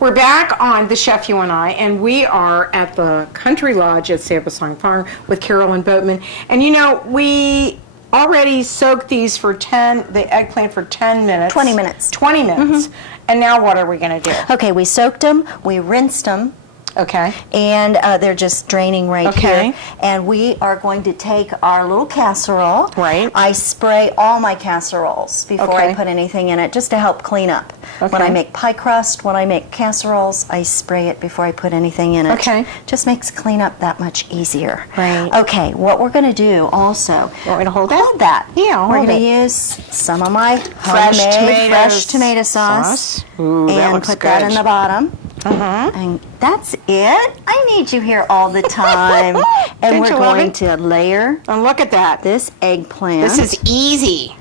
We're back on The Chef You and I, and we are at the Country Lodge at Sablesong Farm with Carolyn Boatman. And you know, we already soaked these for the eggplant for 10 minutes. 20 minutes. 20 minutes. And now what are we going to do? Okay, we soaked them, we rinsed them. Okay. And they're just draining right here. And we are going to take our little casserole. Right. I spray all my casseroles before I put anything in it, just to help clean up. When I make pie crust, when I make casseroles, I spray it before I put anything in it. Okay. Just makes cleanup that much easier. Right. Okay, what we're going to do also. You want me to hold that? Hold that. Yeah, we're hold going to it. use some of my homemade fresh tomato sauce. Ooh, that and looks put good. that in the bottom. And that's it. I need you here all the time. And we're going to layer And look at that. this eggplant. This is easy.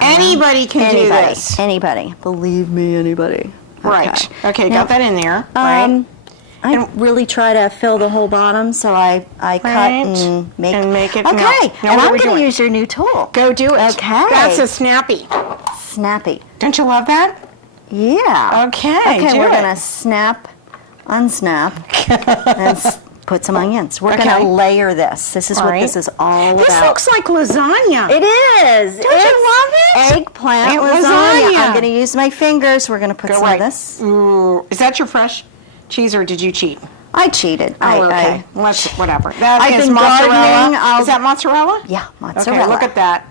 Anybody can do this. Anybody. Believe me, anybody. Right. Okay, Now, got that in there. Right. I really try to fill the whole bottom, so I cut and make it. Okay, Now and what are I'm we going to doing? use your new tool. Go do it. Okay. That's a snappy. Snappy. Don't you love that? Yeah. Okay, Okay, do we're it. going to unsnap, and put some onions. We're going to layer this. This is what this is all about. This looks like lasagna. It is. Don't you love it? Eggplant Lasagna. lasagna. I'm going to use my fingers. We're going to put Go some right. of this. Ooh, is that your fresh cheese or did you cheat? I cheated. Oh, okay. Whatever. That I've is been mozzarella. gardening. Is that mozzarella? Yeah, mozzarella. Okay, look at that.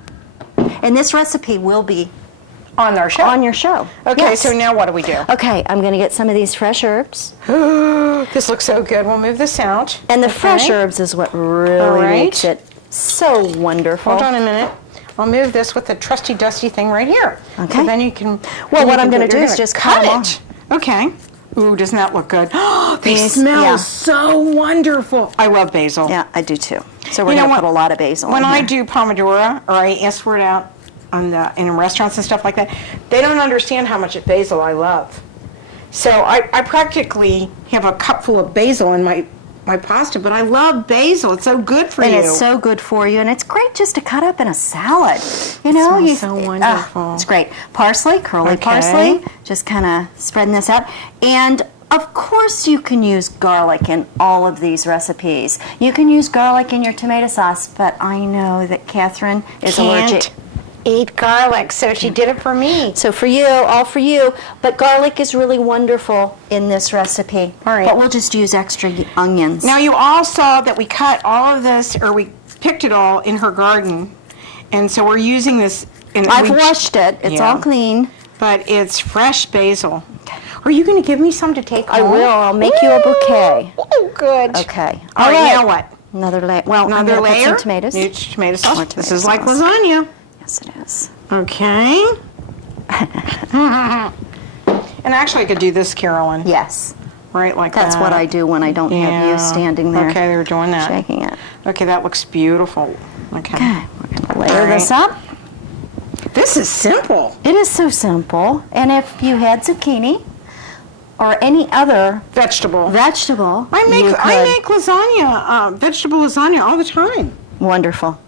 And this recipe will be On our show. on your show. Okay, Yes. so now what do we do? Okay, I'm going to get some of these fresh herbs. This looks so good. We'll move this out. And the fresh herbs is what really makes it so wonderful. Hold on a minute. I'll move this with the trusty dusty thing right here. Okay. So then you can. Well, then what you I'm can going to do is you're just gonna cut cut it. Okay. Ooh, doesn't that look good? Oh, they These- smell yeah. so wonderful. I love basil. Yeah, I do too. So we're You know going to what? put a lot of basil When in I here. do pomodoro, or I ask for it out in restaurants and stuff like that, they don't understand how much basil I love. So I practically have a cupful of basil in my pasta, but I love basil. It's so good for And you. it's so good for you, and it's great just to cut up in a salad. You know, smells so wonderful. It's great. Parsley, curly parsley, just kind of spreading this out. And of course, you can use garlic in all of these recipes. You can use garlic in your tomato sauce, but I know that Kathryn is allergic. Eat garlic, so she did it for me. So for you, all for you. But garlic is really wonderful in this recipe. All right. But we'll just use extra onions. Now you all saw that we cut all of this, or we picked it all in her garden, and so we're using this. I've washed it. It's all clean. But it's fresh basil. Are you going to give me some to take I home? will. I'll make you a bouquet. Oh, good. Okay. All right, now what? Another layer. Well, I'm Another going to put layer? some tomatoes. New tomato sauce. More This tomato is like sauce. lasagna. Yes, it is. Okay. And actually, I could do this, Carolyn. Yes. Right, like that. That's what I do when I don't have you standing there. Okay, they're doing that. Shaking it. Okay, that looks beautiful. Okay. Okay. We're going to layer this up. This is simple. It is so simple. And if you had zucchini or any other Vegetable. vegetable, I you make could- lasagna, vegetable lasagna all the time. Wonderful.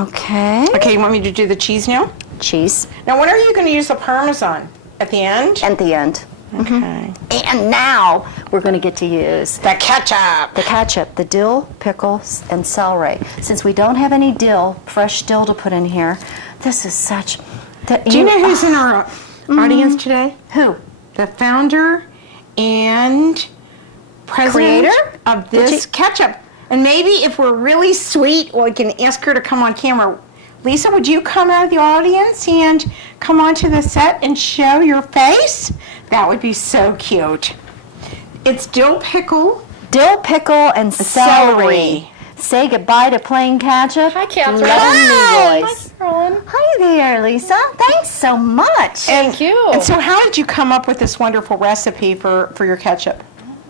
Okay. Okay, you want me to do the cheese now? Cheese Now, when are you going to use the Parmesan? At the end? at the end. Okay. And now we're going to get to use The ketchup. the ketchup, the dill, pickles, and celery. Since we don't have any dill, fresh dill to put in here, this is such... Do you know who's in our audience today? Who? The founder and president Creator? of this ketchup. And maybe if we're really sweet, we can ask her to come on camera. Lisa, would you come out of the audience and come onto the set and show your face? That would be so cute. It's dill pickle. Dill, pickle, and celery. Say goodbye to plain ketchup. Hi, Kathryn. Let 'em be, boys. Hi, Carolyn. Hi there, Lisa. Thanks so much. Thank you. And so how did you come up with this wonderful recipe for your ketchup?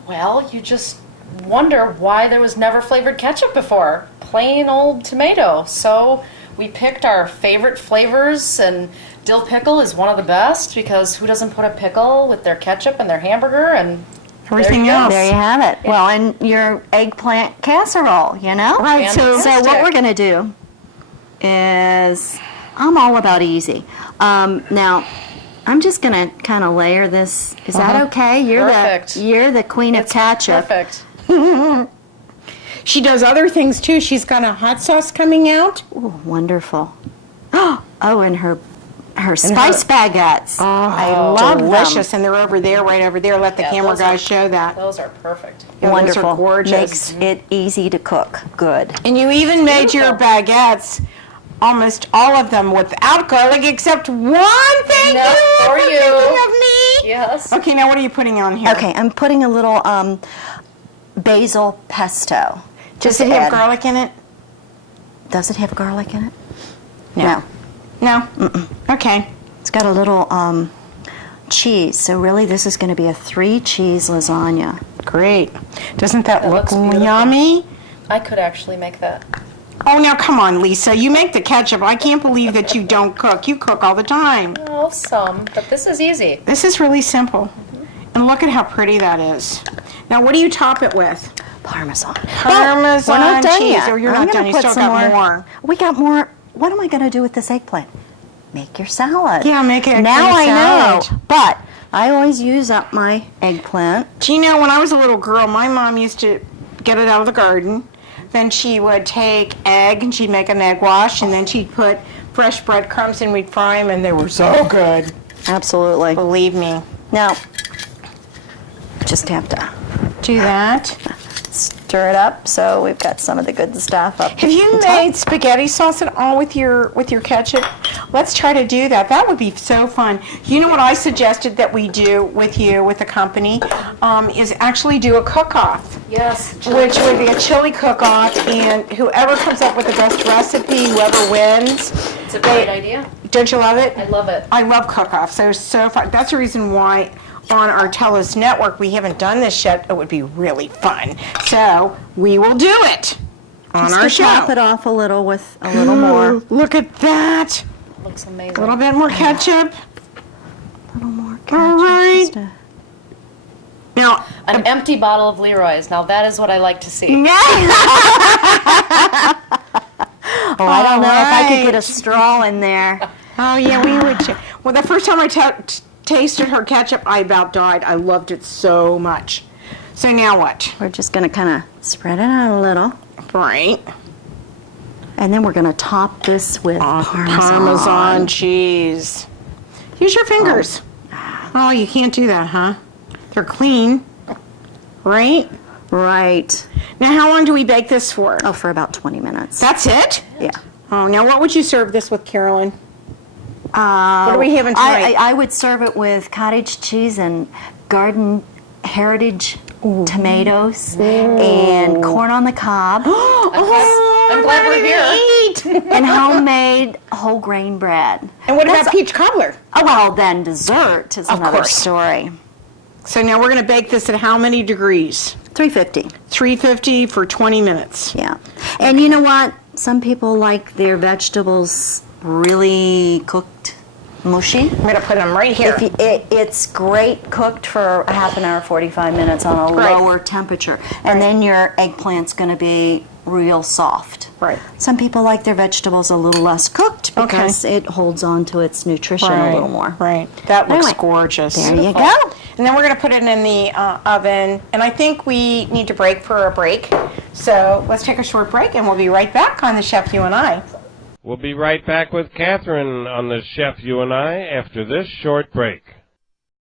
Well, you just wonder why there was never flavored ketchup before. Plain old tomato. So we picked our favorite flavors, and dill pickle is one of the best because who doesn't put a pickle with their ketchup and their hamburger and Everything there you go. else. There you have it. Well, and your eggplant casserole, you know? Right, So what Fantastic. we're going to do is, I'm all about easy. Now, I'm just gonna kind of layer this. Is that okay? Perfect. You're the queen of ketchup. Perfect. She does other things too. She's got a hot sauce coming out. Ooh, wonderful. Oh, and her spice baguettes. I love delicious, them. and they're over there, right over there. Let the Yeah, camera those guys are- show that. Those are perfect. Yeah, those are Wonderful. gorgeous. Makes it easy to cook. Good. And you even made your Beautiful. baguettes, almost all of them, without garlic, except one. Thank No, you for you. thinking of me. Yes. Okay, now what are you putting on here? Okay, I'm putting a little basil pesto. Does to it have add- garlic in it? Does it have garlic in it? No. No? Okay. It's got a little cheese, so really this is going to be a 3-cheese lasagna. Great. Doesn't that look looks beautiful. yummy? I could actually make that. Oh, now come on, Lisa. You make the ketchup. I can't believe that you don't cook. You cook all the time. Oh, some, but this is easy. This is really simple. And look at how pretty that is. Now, what do you top it with? Parmesan. Parmesan We're not done cheese. yet. Oh, you're I'm not gonna done. You put still some got more. We got more. What am I going to do with this eggplant? Make your salad. Yeah, make it a Now cream I know. salad. But I always use up my eggplant. Do you know, when I was a little girl, my mom used to get it out of the garden. Then she would take egg and she'd make an egg wash, and then she'd put fresh breadcrumbs and we'd fry them, and they were so good. Absolutely. Believe me. Now, just have to Do that. stir it up so we've got some of the good stuff up. Have you the top. made spaghetti sauce at all with your ketchup? Let's try to do that. That would be so fun. You know what I suggested that we do with you, with the company, is actually do a cook-off. Yes. Which would be a chili cook-off, and whoever comes up with the best recipe, whoever wins. It's a great idea. Don't you love it? I love it. I love cook-offs. They're so fun. That's the reason why on our TELUS network we haven't done this yet. It would be really fun. So we will do it on Just our to show. top it off a little with a little more. Look at that. Looks amazing. A little bit more ketchup. A little more ketchup. All right. just to- Now, An empty bottle of Leroy's. Now that is what I like to see. Oh, I don't know if I could right. get a straw in there. oh yeah, we would. Well, the first time I tasted her ketchup, I about died. I loved it so much. So now what? We're just going to kind of spread it out a little. Right. And then we're going to top this with Parmesan cheese. Use your fingers. Oh, you can't do that, huh? They're clean. Right? Right. Now, how long do we bake this for? Oh, for about 20 minutes. That's it? Yeah. Oh, now what would you serve this with, Carolyn? What are we having tonight? I would serve it with cottage cheese and garden heritage tomatoes and corn on the cob I'm glad we're here. Great. and homemade whole grain bread. And what about That's- peach cobbler? Oh, well, then dessert is Of another course. story. So now we're going to bake this at how many degrees? 350. 350 for 20 minutes. Yeah. And you know what? Some people like their vegetables really cooked mushy. I'm going to put them right here. It's great cooked for a half an hour, 45 minutes on a Right. lower temperature. And then your eggplant's going to be real soft. Right. Some people like their vegetables a little less cooked because it holds on to its nutrition a little more. Right. That looks Anyway, gorgeous. There you go. And then we're going to put it in the oven. And I think we need to break for a break. So let's take a short break and we'll be right back on The Chef You and I. We'll be right back with Kathryn on The Chef You and I after this short break.